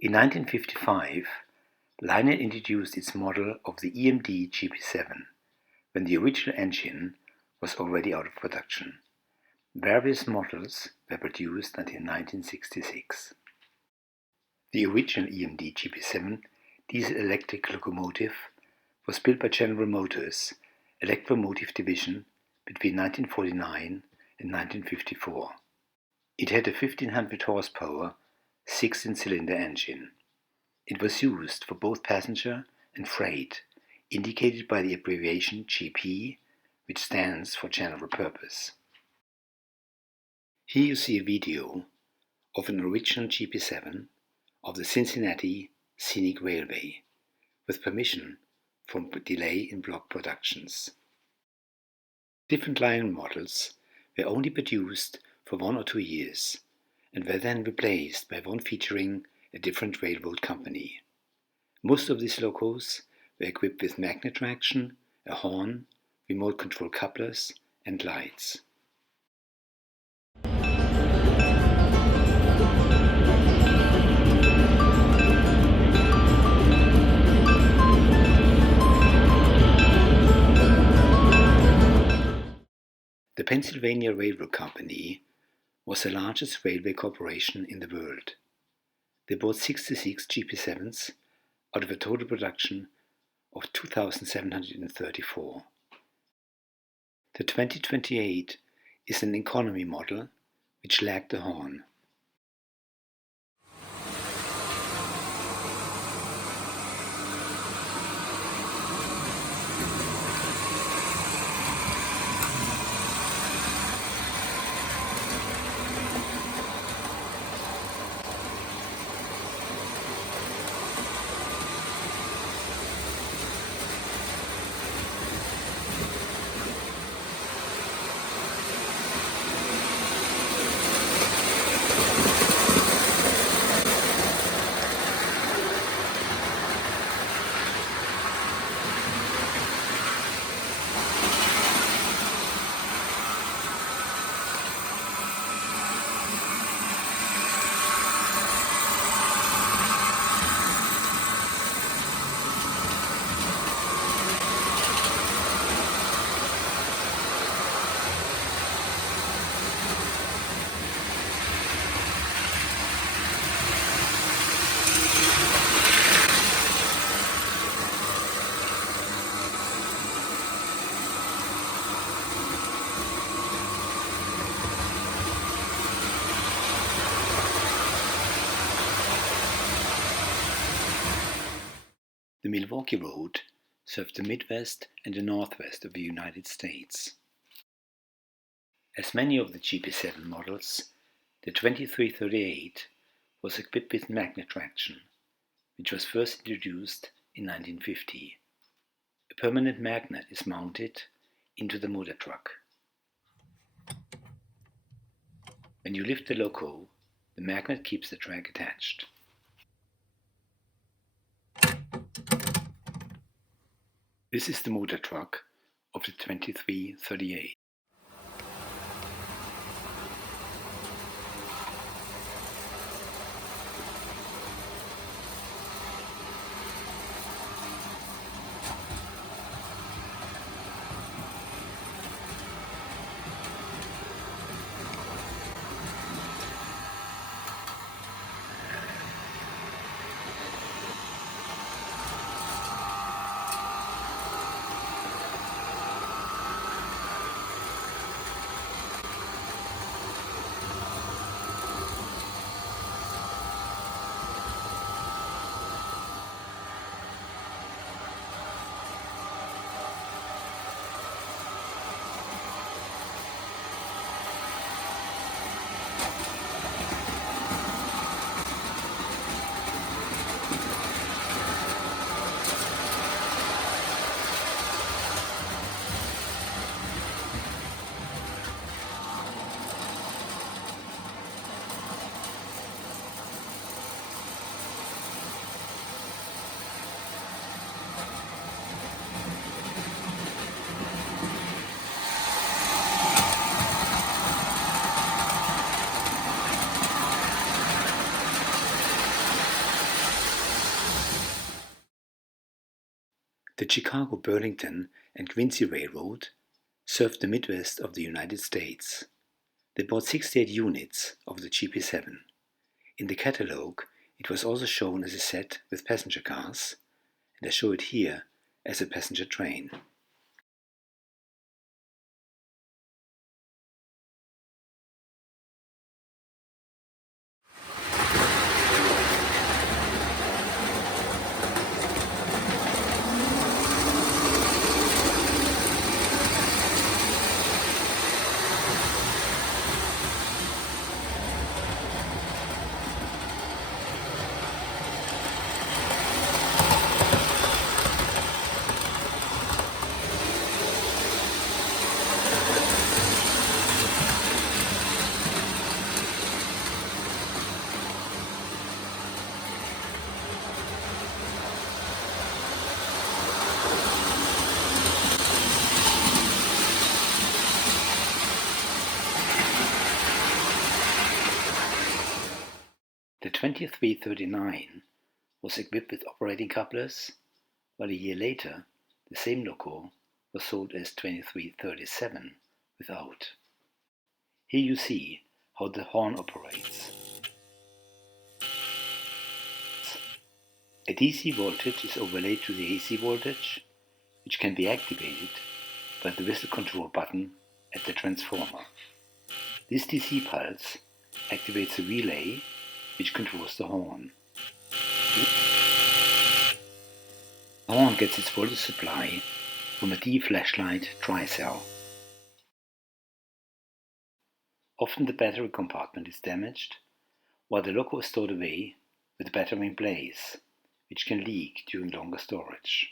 In 1955, Lionel introduced its model of the EMD GP-7 when the original engine was already out of production. Various models were produced until 1966. The original EMD GP-7 diesel-electric locomotive was built by General Motors Electromotive Division between 1949 and 1954. It had a 1500 horsepower 16-cylinder engine. It was used for both passenger and freight, indicated by the abbreviation GP, which stands for General Purpose. Here you see a video of an original GP-7 of the Cincinnati Scenic Railway, with permission from Delay in Block Productions. Different Lionel models were only produced for 1 or 2 years and were then replaced by one featuring a different railroad company. Most of these locos were equipped with magnet traction, a horn, remote control couplers, and lights. The Pennsylvania Railroad Company was the largest railway corporation in the world. They bought 66 GP-7s out of a total production of 2,734. The 2028 is an economy model which lacked the horn. The Milwaukee Road served the Midwest and the Northwest of the United States. As many of the GP-7 models, the 2338 was equipped with magnet traction, which was first introduced in 1950. A permanent magnet is mounted into the motor truck. When you lift the loco, the magnet keeps the track attached. This is the motor truck of the 2338. The Chicago, Burlington, and Quincy Railroad served the Midwest of the United States. They bought 68 units of the GP-7. In the catalogue, it was also shown as a set with passenger cars, and I show it here as a passenger train. The 2339 was equipped with operating couplers, while a year later the same loco was sold as 2337 without. Here you see how the horn operates. A DC voltage is overlaid to the AC voltage, which can be activated by the whistle control button at the transformer. This DC pulse activates a relay which controls the horn. The horn gets its voltage supply from a D-flashlight tri-cell. Often the battery compartment is damaged, while the loco is stored away with the battery in place, which can leak during longer storage.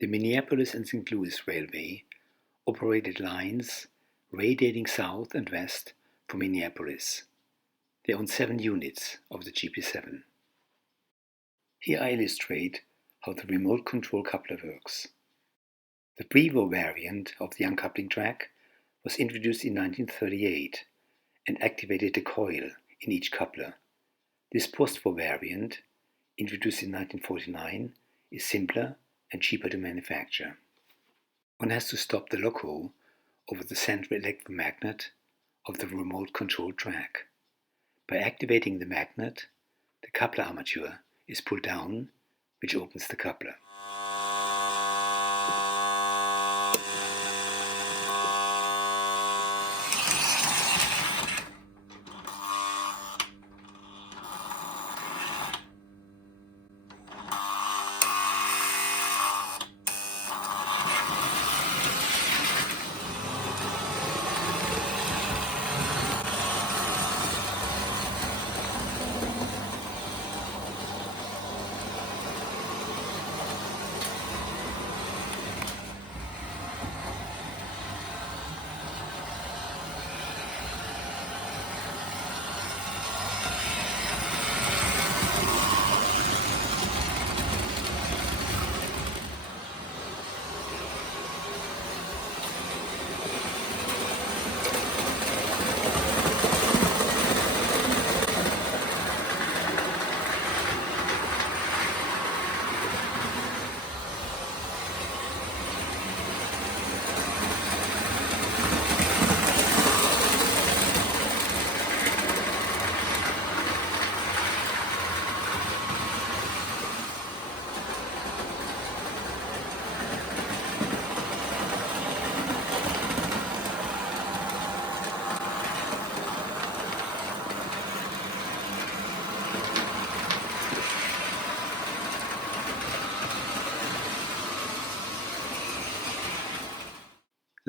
The Minneapolis and St. Louis Railway operated lines radiating south and west from Minneapolis. They owned 7 units of the GP-7. Here I illustrate how the remote control coupler works. The pre-war variant of the uncoupling track was introduced in 1938 and activated a coil in each coupler. This post-war variant, introduced in 1949, is simpler and cheaper to manufacture. One has to stop the loco over the central electromagnet of the remote control track. By activating the magnet, the coupler armature is pulled down, which opens the coupler.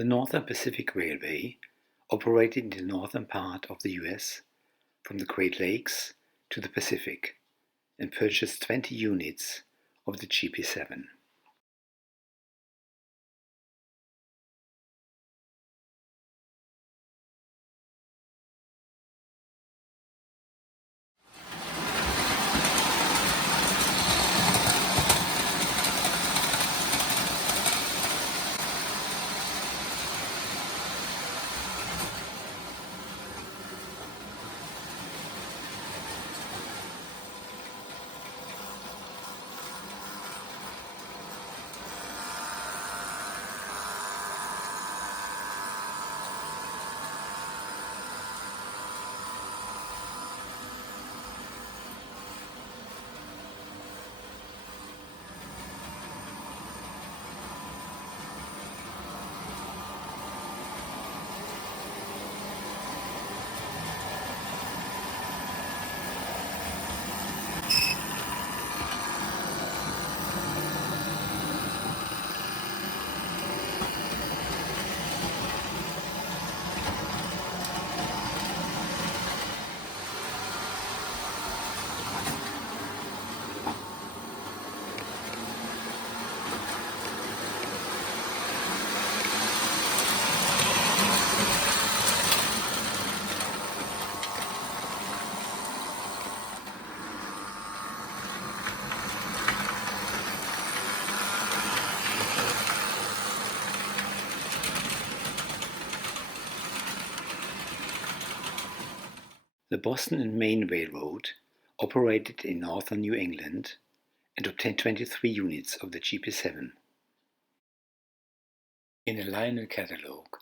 The Northern Pacific Railway operated in the northern part of the US from the Great Lakes to the Pacific and purchased 20 units of the GP-7. The Boston and Maine Railroad operated in northern New England and obtained 23 units of the GP-7. In a Lionel catalogue,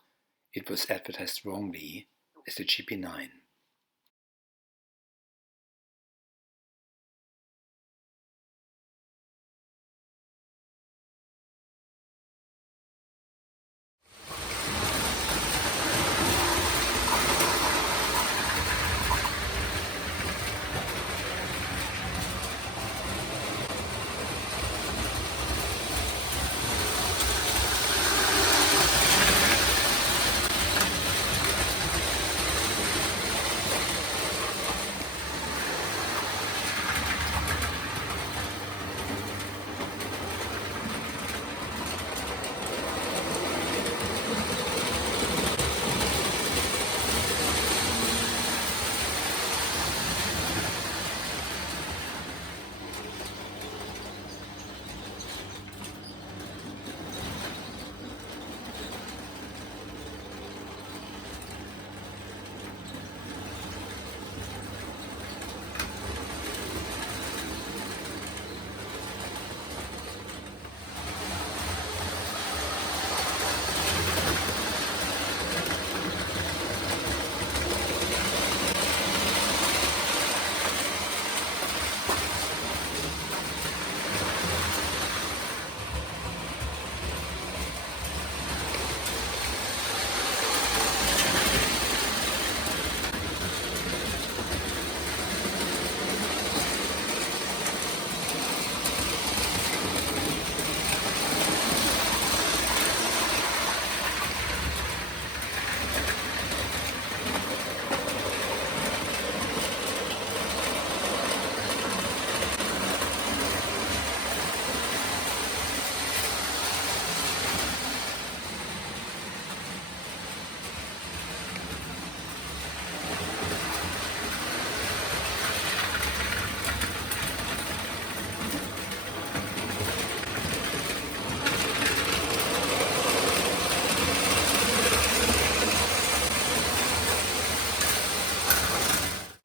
it was advertised wrongly as the GP-9.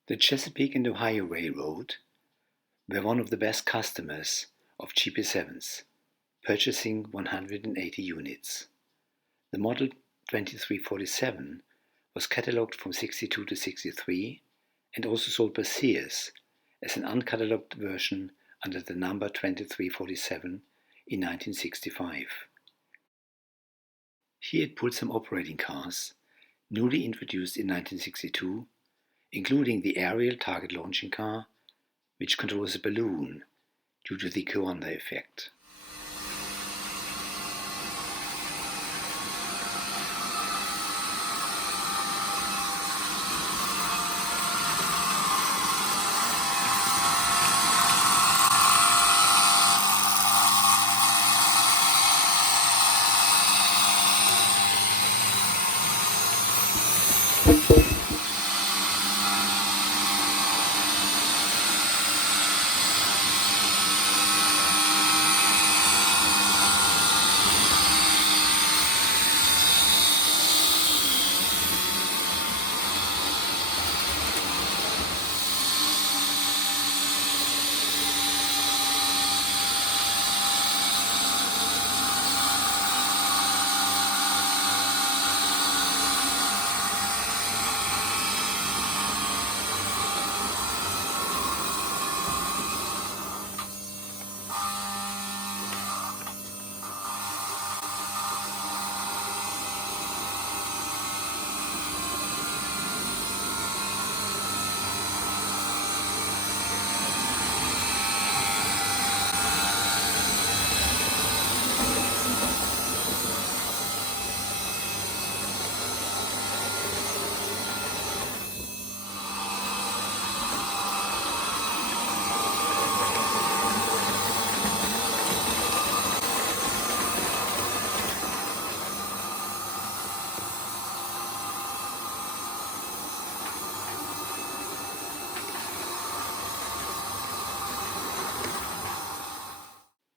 The Chesapeake and Ohio Railroad were one of the best customers of GP-7s, purchasing 180 units. The model 2347 was catalogued from 62 to 63 and also sold by Sears as an uncatalogued version under the number 2347 in 1965. Here it pulled some operating cars, newly introduced in 1962, including the aerial target launching car, which controls a balloon due to the Coanda effect.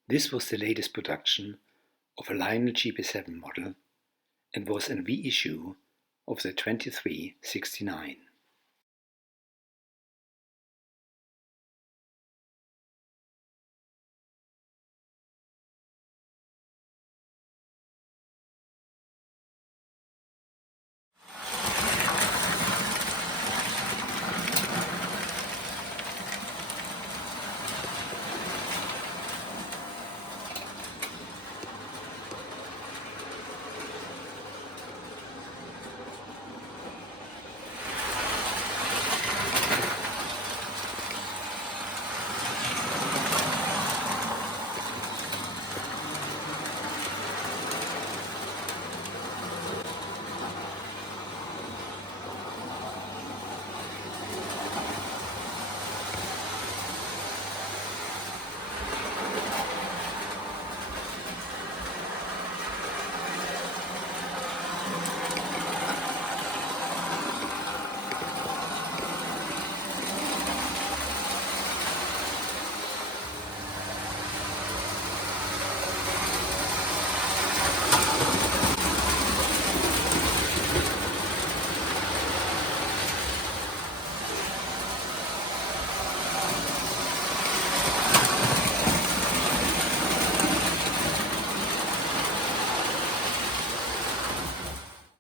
This was the latest production of a Lionel GP-7 model and was a reissue of the 2369.